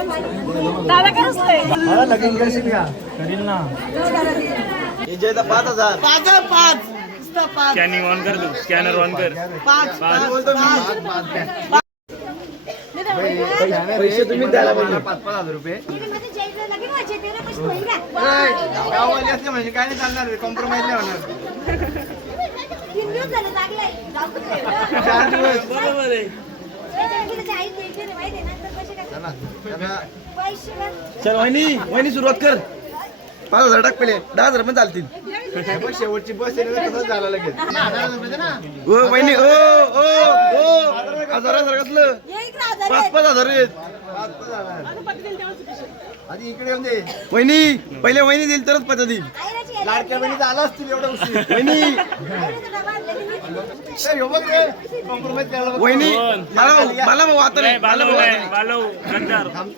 दादा काय असतंय मला लगीन करशील का? करील ना. विजयचा 5,000. 5 स्कॅनिंग ऑन कर तू. स्कॅनर ऑन कर. 5 बोलतो मी. पैसे तुम्ही द्यायला पाहिजे. 5,000 रुपये. गाववाले असले म्हणजे काय नाही चालणार, कॉम्प्रोमाइज नाही होणार. 4 दिवस. बरोबर आहे. चल वहिनी सुरुवात कर. 5,000 टाक पहिले. 10,000 पण चालतील. शेवटची बस तसंच झालं लगेच. ओ वहिनी ओ ओ ओ 1,000 कसलं 5,000 आहेत. आधी इकडे येऊन दे. वहिनी पहिले वहिनी देईल तरच पता देईल. लाडक्या बहिणीचा आला असतील एवढं उशीर. वहिनी वहिनी मला आता नाही.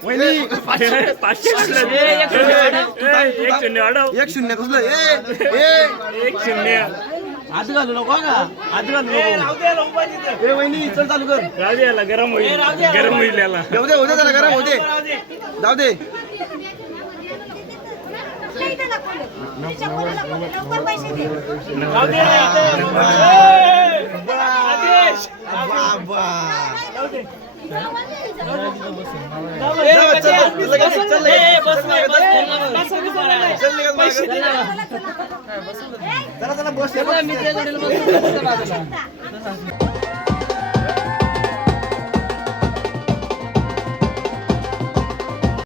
वहिनी 1-0 कसलं 1-0. आधी घालू नको का? आधी घालू नको. वहिनी चल चालू कर. गरम होईल. गरम होईल याला. जाऊ दे त्याला गरम होते. जाऊ दे. चला बस.